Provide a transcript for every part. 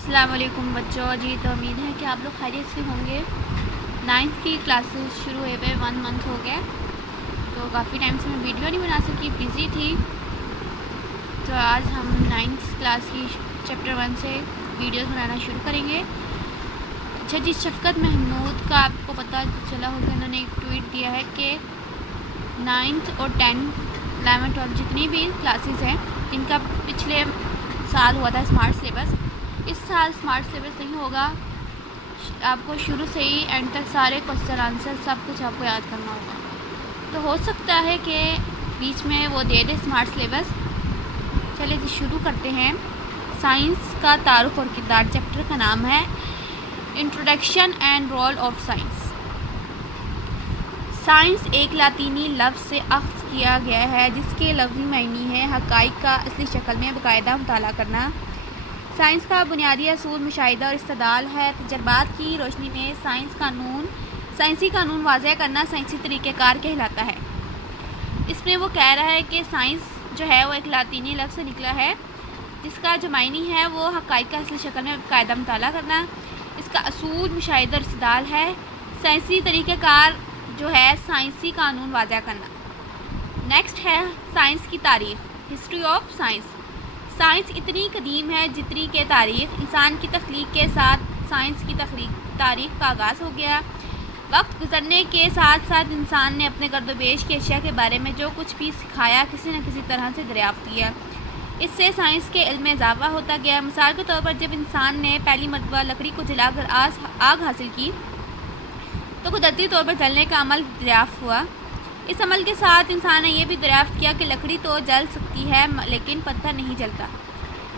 السلام علیکم بچوں جی، تو امید ہے کہ آپ لوگ خیریت سے ہوں گے۔ 9th کی کلاسز شروع ہوئے 1 منتھ ہو گیا، تو کافی ٹائم سے میں ویڈیو نہیں بنا سکی، بزی تھی۔ تو آج ہم 9th کلاس کی چیپٹر 1 سے ویڈیوز بنانا شروع کریں گے۔ اچھا جی، شفقت محمود کا آپ کو پتہ چلا ہوگا، انہوں نے ایک ٹویٹ دیا ہے کہ 9th اور 10th 11 12 جتنی بھی کلاسز ہیں ان کا پچھلے سال ہوا تھا اسمارٹ سلیبس، اس سال اسمارٹ سلیبس نہیں ہوگا۔ آپ کو شروع سے ہی اینڈ تک سارے کوسچن آنسر سب کچھ آپ کو یاد کرنا ہوگا۔ تو ہو سکتا ہے کہ بیچ میں وہ دے دے اسمارٹ سلیبس۔ چلے جی شروع کرتے ہیں۔ سائنس کا تعارف اور کردار چیپٹر کا نام ہے introduction and role of science. Science ایک لاطینی لفظ سے اخذ کیا گیا ہے جس کے لفظی معنی ہے حقائق کا اصلی شکل میں باقاعدہ مطالعہ کرنا۔ سائنس کا بنیادی اصول مشاہدہ اور استدلال ہے۔ تجربات کی روشنی میں سائنسی قانون واضح کرنا سائنسی طریقہ کار کہلاتا ہے۔ اس میں وہ کہہ رہا ہے کہ سائنس جو ہے وہ ایک لاطینی لفظ سے نکلا ہے جس کا جو معنی ہے وہ حقائق کا اصلی شکل میں باقاعدہ مطالعہ کرنا۔ اس کا اصول مشاہدہ اور استدلال ہے۔ سائنسی طریقہ کار جو ہے سائنسی قانون واضح کرنا۔ نیکسٹ ہے سائنس کی تاریخ، ہسٹری آف سائنس۔ سائنس اتنی قدیم ہے جتنی کہ تاریخ۔ انسان کی تخلیق کے ساتھ سائنس کی تاریخ کا آغاز ہو گیا۔ وقت گزرنے کے ساتھ ساتھ انسان نے اپنے گرد و پیش کی اشیاء کے بارے میں جو کچھ بھی سکھایا کسی نہ کسی طرح سے دریافت کیا۔ اس سے سائنس کے علم میں اضافہ ہوتا گیا۔ مثال کے طور پر جب انسان نے پہلی مرتبہ لکڑی کو جلا کر آگ حاصل کی تو قدرتی طور پر جلنے کا عمل دریافت ہوا۔ اس عمل کے ساتھ انسان نے یہ بھی دریافت کیا کہ لکڑی تو جل سکتی ہے لیکن پتھر نہیں جلتا۔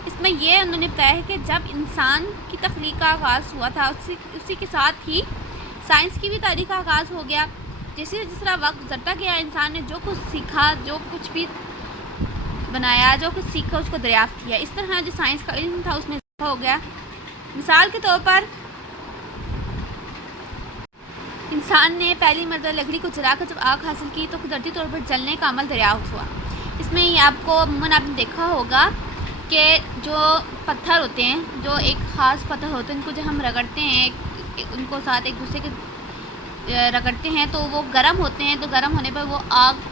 اس میں یہ انہوں نے بتایا ہے کہ جب انسان کی تخلیق کا آغاز ہوا تھا اسی کے ساتھ ہی سائنس کی بھی تاریخ کا آغاز ہو گیا۔ جس طرح وقت گزرتا گیا انسان نے جو کچھ سیکھا، جو کچھ بھی بنایا، جو کچھ سیکھا اس کو دریافت کیا۔ اس طرح جو سائنس کا علم تھا اس میں اضافہ ہو گیا۔ مثال کے طور پر انسان نے پہلی مرتبہ لکڑی کو جلا کر جب آگ حاصل کی تو قدرتی طور پر جلنے کا عمل دریافت ہوا۔ اس میں آپ کو عموماً آپ نے دیکھا ہوگا کہ جو پتھر ہوتے ہیں، جو ایک خاص پتھر ہوتے ہیں، ان کو جو ہم رگڑتے ہیں، ان کو ساتھ ایک دوسرے کے رگڑتے ہیں تو وہ گرم ہوتے ہیں، تو گرم ہونے پر وہ آگ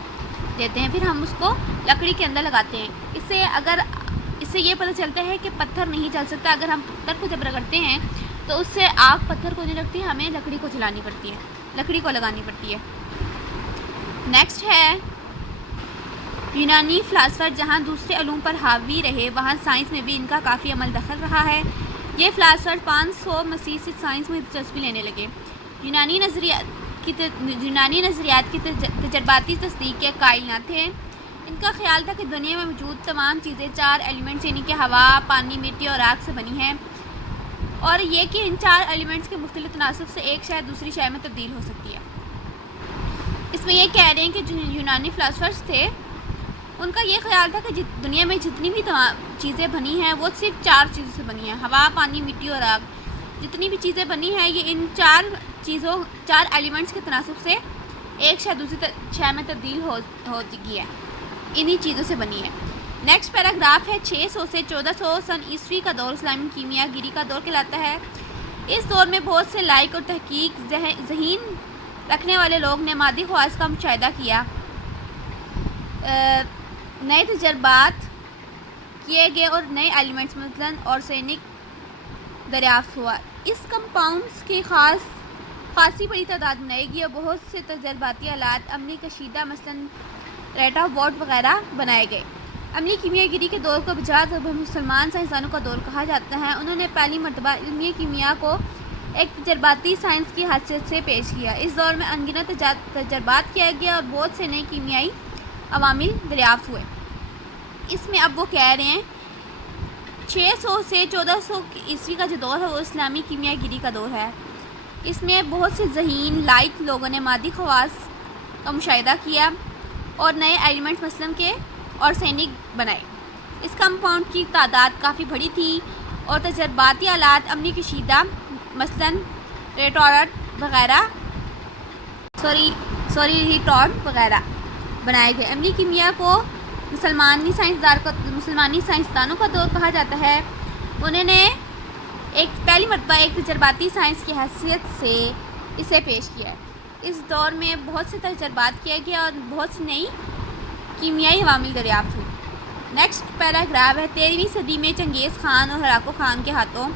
دیتے ہیں، پھر ہم اس کو لکڑی کے اندر لگاتے ہیں۔ اس سے یہ پتہ چلتا ہے کہ پتھر نہیں جل سکتا۔ اگر ہم پتھر کو جب رگڑتے ہیں تو اس سے آگ پتھر کو نہیں لگتی، ہمیں لکڑی کو جلانی پڑتی ہے، لکڑی کو لگانی پڑتی ہے۔ نیکسٹ ہے یونانی فلاسفر۔ جہاں دوسرے علوم پر حاوی رہے وہاں سائنس میں بھی ان کا کافی عمل دخل رہا ہے۔ یہ فلاسفر 500 مسیح سے سائنس میں دلچسپی لینے لگے۔ یونانی نظریات کی تجرباتی تصدیق کے قائل نہ تھے۔ ان کا خیال تھا کہ دنیا میں موجود تمام چیزیں 4 ایلیمنٹس یعنی کہ ہوا، پانی، مٹی اور آگ سے بنی ہیں، اور یہ کہ ان 4 ایلیمنٹس کے مختلف تناسب سے ایک شے دوسری شے میں تبدیل ہو سکتی ہے۔ اس میں یہ کہہ رہے ہیں کہ جو یونانی فلاسفرز تھے ان کا یہ خیال تھا کہ دنیا میں جتنی بھی چیزیں بنی ہیں وہ صرف 4 چیزوں سے بنی ہیں، ہوا، پانی، مٹی اور آگ۔ جتنی بھی چیزیں بنی ہیں یہ ان 4 ایلیمنٹس کے تناسب سے ایک شے دوسری شے میں تبدیل ہو چکی ہے، انہی چیزوں سے بنی ہے۔ نیکسٹ پیراگراف ہے 600 سے 1400 سن عیسوی کا دور اسلامی کیمیا گری کا دور کہلاتا ہے۔ اس دور میں بہت سے لائق اور تحقیق ذہین رکھنے والے لوگ نے مادی خواص کا مشاہدہ کیا، نئے تجربات کیے گئے اور نئے ایلیمنٹس مثلاً آرسینک دریافت ہوا۔ اس کمپاؤنڈز کی خاصی بڑی تعداد بنائی گئی اور بہت سے تجرباتی آلات عملی کشیدہ مثلاً ریٹا بورڈ وغیرہ بنائے گئے۔ عملی کیمیا گری کے دور کو بجا مسلمان سائنسدانوں کا دور کہا جاتا ہے۔ انہوں نے پہلی مرتبہ علمی کیمیا کو ایک تجرباتی سائنس کی حیثیت سے پیش کیا۔ اس دور میں ان گنت تجربات کیا گیا اور بہت سے نئے کیمیائی عوامل دریافت ہوئے۔ اس میں اب وہ کہہ رہے ہیں 600 سے 1400 عیسوی کا جو دور ہے وہ اسلامی کیمیا گری کا دور ہے۔ اس میں بہت سے ذہین لائق لوگوں نے مادی خواص کا مشاہدہ کیا اور نئے ایلیمنٹس مثلاً کے آرسینک بنائے۔ اس کمپاؤنڈ کی تعداد کافی بڑی تھی اور تجرباتی آلات عملی کشیدہ مثلاً ریٹارڈ وغیرہ بنائے گئے۔ عملی کیمیا کو مسلمانی سائنسدانوں کا دور کہا جاتا ہے۔ انہوں نے پہلی مرتبہ ایک تجرباتی سائنس کی حیثیت سے اسے پیش کیا ہے۔ اس دور میں بہت سے تجربات کیا گیا اور بہت سی نئی کیمیائی عوامل دریافت ہوئی۔ نیکسٹ پیراگراف ہے 13ویں صدی میں چنگیز خان اور ہراکو خان کے ہاتھوں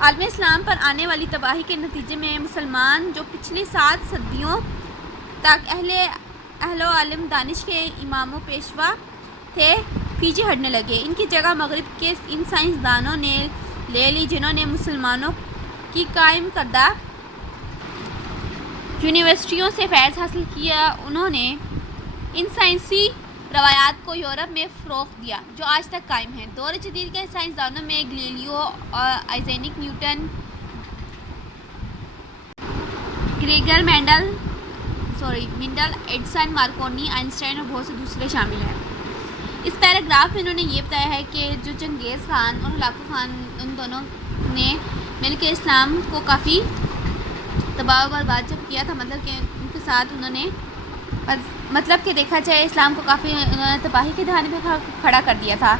عالم اسلام پر آنے والی تباہی کے نتیجے میں مسلمان جو پچھلی 7 صدیوں تک اہل و علم دانش کے امام و پیشوا تھے پیچھے ہٹنے لگے۔ ان کی جگہ مغرب کے ان سائنسدانوں نے لے لی جنہوں نے مسلمانوں کی قائم کردہ یونیورسٹیوں سے فیض حاصل کیا۔ انہوں نے ان سائنسی روایات کو یورپ میں فروغ دیا جو آج تک قائم ہیں۔ دور جدید کے سائنسدانوں میں گلیلیو اور Isaac Newton, Gregor Mendel, AdSense, Marconi, Einstein اور بہت سے دوسرے شامل ہیں۔ اس پیراگراف میں انہوں نے یہ بتایا ہے کہ جو چنگیز خان اور ہلاکو خان ان دونوں نے مل کے اسلام کو کافی تباہ و برباد جب کیا تھا، مطلب کہ ان کے ساتھ انہوں نے کہ دیکھا جائے اسلام کو کافی انہوں نے تباہی کے دہانے پہ کھڑا کر دیا تھا۔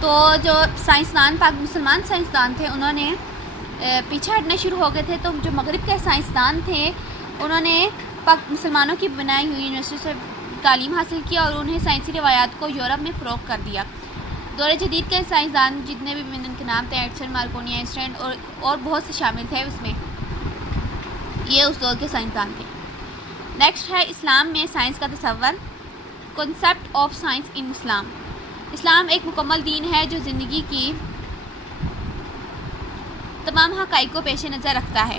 تو جو سائنسدان مسلمان سائنسدان تھے انہوں نے پیچھے ہٹنا شروع ہو گئے تھے، تو جو مغرب کے سائنسدان تھے انہوں نے مسلمانوں کی بنائی ہوئی یونیورسٹی سے تعلیم حاصل کیا اور انہیں سائنسی روایات کو یورپ میں فروغ کر دیا۔ دور جدید کے سائنسدان جتنے بھی ان کے نام تھے، ایڈسن، مارکونی، آئنسٹائن اور بہت سے شامل تھے اس میں، یہ اس دور کے سائنسدان تھے۔ نیکسٹ ہے اسلام میں سائنس کا تصور، کنسیپٹ آف سائنس ان اسلام۔ اسلام ایک مکمل دین ہے جو زندگی کی تمام حقائق کو پیش نظر رکھتا ہے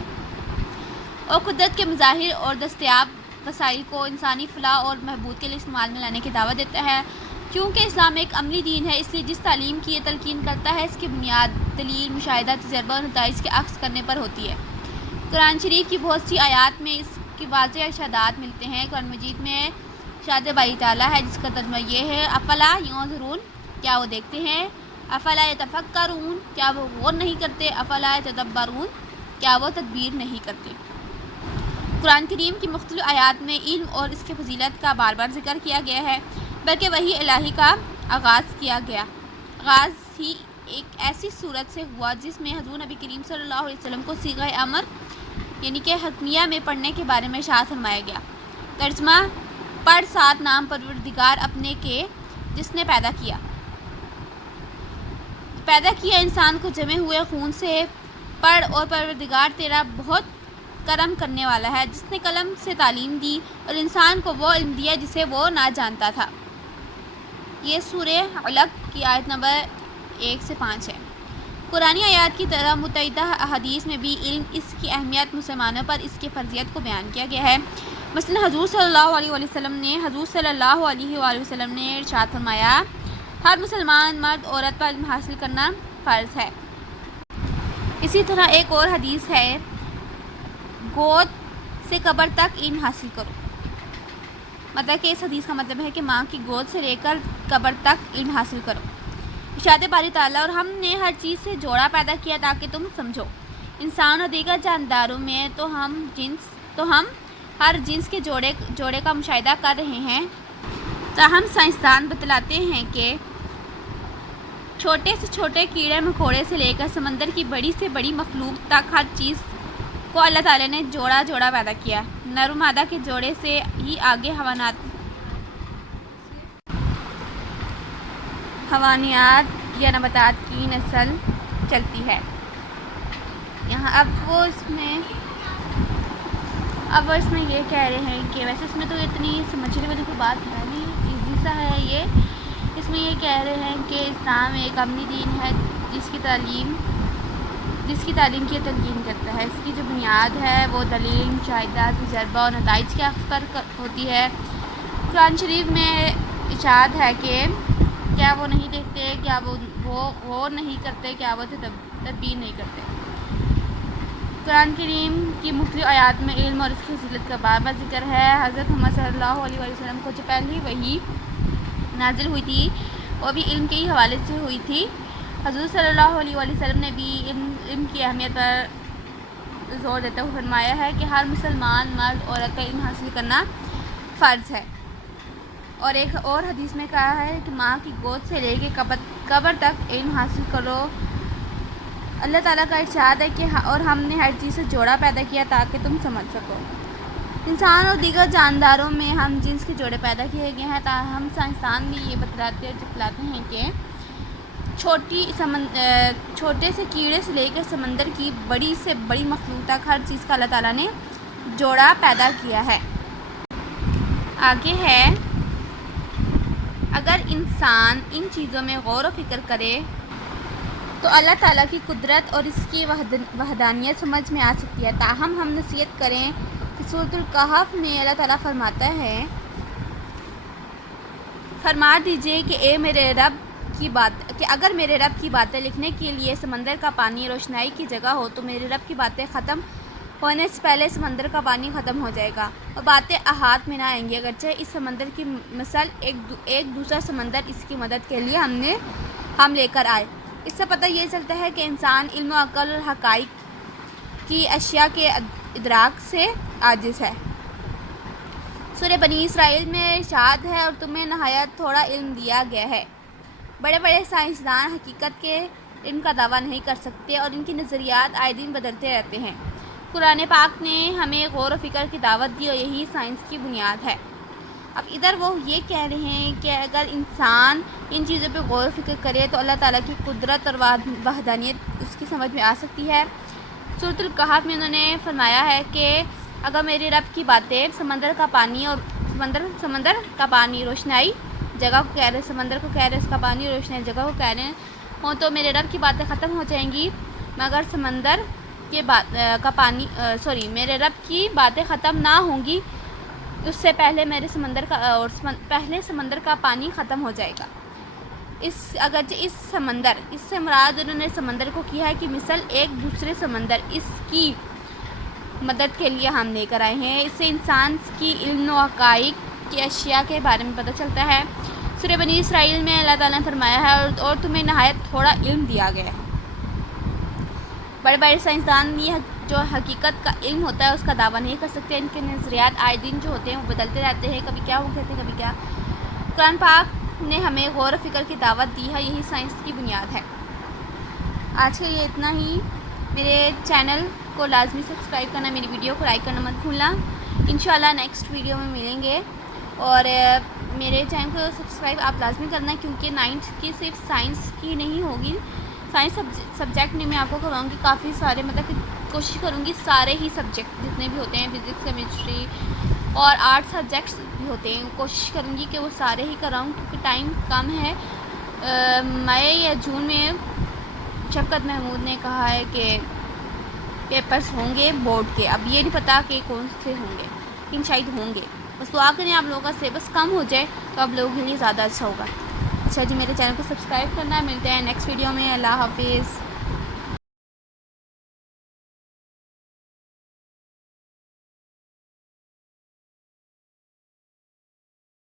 اور قدرت کے مظاہر اور دستیاب وسائل کو انسانی فلاح اور بہبود کے لیے استعمال میں لانے کی دعوت دیتا ہے۔ کیونکہ اسلام ایک عملی دین ہے، اس لیے جس تعلیم کی یہ تلقین کرتا ہے اس کی بنیاد دلیل، مشاہدہ، تجربہ اور نتائج کے عکس کرنے پر ہوتی ہے۔ قرآن شریف کی بہت سی آیات میں اس کی واضح ارشادات ملتے ہیں۔ قرآن مجید میں ارشاد باری تعالیٰ ہے جس کا ترجمہ یہ ہے، افلا ینظرون، کیا وہ دیکھتے ہیں، افلا یتفکرون، کیا وہ غور نہیں کرتے، افلا یتدبرون، کیا وہ تدبیر نہیں کرتے۔ قرآن کریم کی مختلف آیات میں علم اور اس کے فضیلت کا بار بار ذکر کیا گیا ہے، بلکہ وحی الہی کا آغاز ہی ایک ایسی صورت سے ہوا جس میں حضور نبی کریم صلی اللہ علیہ وسلم کو صیغہ امر یعنی کہ حتمیہ میں پڑھنے کے بارے میں ارشاد فرمایا گیا۔ ترجمہ: پڑھ سات نام پروردگار اپنے کے جس نے پیدا کیا انسان کو جمے ہوئے خون سے، پڑھ اور پروردگار تیرا بہت کرم کرنے والا ہے جس نے قلم سے تعلیم دی اور انسان کو وہ علم دیا جسے وہ نہ جانتا تھا۔ یہ سورہ علق کی آیت نمبر 1 سے 5 ہے۔ قرآنی آیات کی طرح متعددہ احادیث میں بھی علم، اس کی اہمیت، مسلمانوں پر اس کی فرضیت کو بیان کیا گیا ہے۔ مثلا حضور صلی اللہ علیہ وسلم نے ارشاد فرمایا، ہر مسلمان مرد عورت پر علم حاصل کرنا فرض ہے۔ اسی طرح ایک اور حدیث ہے، گود سے قبر تک علم حاصل کرو، مطلب کہ اس حدیث کا مطلب ہے کہ ماں کی گود سے لے کر قبر تک علم حاصل کرو۔ ارشاد باری تعالیٰ، اور ہم نے ہر چیز سے جوڑا پیدا کیا تاکہ تم سمجھو، انسان اور دیگر جانداروں میں تو ہم ہر جنس کے جوڑے کا مشاہدہ کر رہے ہیں۔ تاہم سائنسدان بتلاتے ہیں کہ چھوٹے سے چھوٹے کیڑے مکوڑے سے لے کر سمندر کی بڑی سے بڑی مخلوق تک ہر چیز کو اللہ تعالیٰ نے جوڑا پیدا کیا۔ نر و مادہ کے جوڑے سے ہی آگے حیوانات یا نباتات کی نسل چلتی ہے۔ یہاں اب وہ اس میں یہ کہہ رہے ہیں کہ ویسے اس میں تو اتنی سمجھنے والی کوئی بات ہے نہیں، ایزی سا ہے یہ۔ اس میں یہ کہہ رہے ہیں کہ اسلام ایک عملی دین ہے جس کی تعلیم کی تلقین کرتا ہے۔ اس کی جو بنیاد ہے وہ دلیل، مشاہدہ، تجربہ اور نتائج کے عکس پر ہوتی ہے۔ قرآن شریف میں ارشاد ہے کہ کیا وہ نہیں دیکھتے، کیا وہ غور نہیں کرتے، کیا وہ تدبیر نہیں کرتے۔ قرآن کریم کی مختلف آیات میں علم اور اس کی فضیلت کا بار بار ذکر ہے۔ حضرت محمد صلی اللہ علیہ وسلم کو جو پہلی وحی نازل ہوئی تھی وہ بھی علم کے ہی حوالے سے ہوئی تھی۔ حضور صلی اللہ علیہ وسلم نے بھی علم کی اہمیت پر زور دیتے ہوئے فرمایا ہے کہ ہر مسلمان مرد عورت کا علم حاصل کرنا فرض ہے، اور ایک اور حدیث میں کہا ہے کہ ماں کی گود سے لے کے قبر تک علم حاصل کرو۔ اللہ تعالیٰ کا ارشاد ہے کہ اور ہم نے ہر چیز سے جوڑا پیدا کیا تاکہ تم سمجھ سکو۔ انسان اور دیگر جانداروں میں ہم جنس کے جوڑے پیدا کیے گئے ہیں تاہم سائنسدان بھی یہ بتلاتے ہیں کہ چھوٹے سے کیڑے سے لے کر سمندر کی بڑی سے بڑی مخلوق تک ہر چیز کا اللہ تعالیٰ نے جوڑا پیدا کیا ہے۔ آگے ہے، اگر انسان ان چیزوں میں غور و فکر کرے تو اللہ تعالیٰ کی قدرت اور اس کی وحدانیت سمجھ میں آ سکتی ہے۔ تاہم ہم نصیحت کریں کہ سورۃ الکہف میں اللہ تعالیٰ فرماتا ہے، فرما دیجئے کہ اگر میرے رب کی باتیں لکھنے کے لیے سمندر کا پانی روشنائی کی جگہ ہو تو میرے رب کی باتیں ختم ہونے سے پہلے سمندر کا پانی ختم ہو جائے گا اور باتیں احاط میں نہ آئیں گی، اگرچہ اس سمندر کی مثل ایک دوسرا سمندر اس کی مدد کے لیے ہم لے کر آئے۔ اس سے پتہ یہ چلتا ہے کہ انسان علم و عقل اور حقائق کی اشیاء کے ادراک سے عاجز ہے۔ سورہ بنی اسرائیل میں ارشاد ہے، اور تمہیں نہایت تھوڑا علم دیا گیا ہے۔ بڑے بڑے سائنسدان حقیقت کے علم کا دعویٰ نہیں کر سکتے اور ان کی نظریات آئے دن بدلتے رہتے ہیں۔ قرآن پاک نے ہمیں غور و فکر کی دعوت دی اور یہی سائنس کی بنیاد ہے۔ اب ادھر وہ یہ کہہ رہے ہیں کہ اگر انسان ان چیزوں پہ غور و فکر کرے تو اللہ تعالیٰ کی قدرت اور وحدانیت اس کی سمجھ میں آ سکتی ہے۔ سورۃ الکہف میں انہوں نے فرمایا ہے کہ اگر میرے رب کی باتیں سمندر کا پانی روشنائی جگہ کو کہہ رہے، سمندر کو کہہ رہے، اس کا پانی روشنائی جگہ کو کہہ رہے ہوں تو میرے رب کی باتیں ختم ہو جائیں گی، مگر میرے رب کی باتیں ختم نہ ہوں گی، اس سے پہلے پہلے سمندر کا پانی ختم ہو جائے گا۔ اگرچہ اس سے مراد انہوں نے سمندر کو کیا ہے کہ مثل ایک دوسرے سمندر اس کی مدد کے لیے ہم لے کر آئے ہیں۔ اس سے انسان کی علم و حقائق کی اشیاء کے بارے میں پتہ چلتا ہے۔ سورہ بنی اسرائیل میں اللہ تعالیٰ نے فرمایا ہے، اور تمہیں نہایت تھوڑا علم دیا گیا ہے۔ بڑے بڑے سائنسدان یہ جو حقیقت کا علم ہوتا ہے اس کا دعویٰ نہیں کر سکتے، ان کے نظریات آئے دن جو ہوتے ہیں وہ بدلتے رہتے ہیں، کبھی کیا وہ کہتے ہیں کبھی کیا۔ قرآن پاک نے ہمیں غور و فکر کی دعوت دی ہے، یہی سائنس کی بنیاد ہے۔ آج کے لیے اتنا ہی۔ میرے چینل کو لازمی سبسکرائب کرنا، میری ویڈیو کو لائک کرنا مت بھولنا۔ انشاءاللہ نیکسٹ ویڈیو میں ملیں گے، اور میرے چینل کو سبسکرائب آپ لازمی کرنا، کیونکہ 9th کی صرف سائنس کی نہیں ہوگی، سائنس سبجیکٹ میں آپ کو کراؤں گی کافی سارے، مطلب کہ کوشش کروں گی سارے ہی سبجیکٹ جتنے بھی ہوتے ہیں، فزکس، کیمسٹری اور آرٹ سبجیکٹس بھی ہوتے ہیں، کوشش کروں گی کہ وہ سارے ہی کراؤں کیونکہ ٹائم کم ہے۔ مئی یا جون میں شفقت محمود نے کہا ہے کہ پیپرز ہوں گے بورڈ کے، اب یہ نہیں پتہ کہ کون سے ہوں گے، لیکن شاید ہوں گے۔ بس دعا کریں آپ لوگوں کا سلیبس کم ہو جائے تو آپ لوگوں کے لیے زیادہ اچھا ہوگا۔ اچھا جی، میرے چینل کو سبسکرائب کرنا، ملتے ہیں نیکسٹ ویڈیو میں۔ اللہ حافظ۔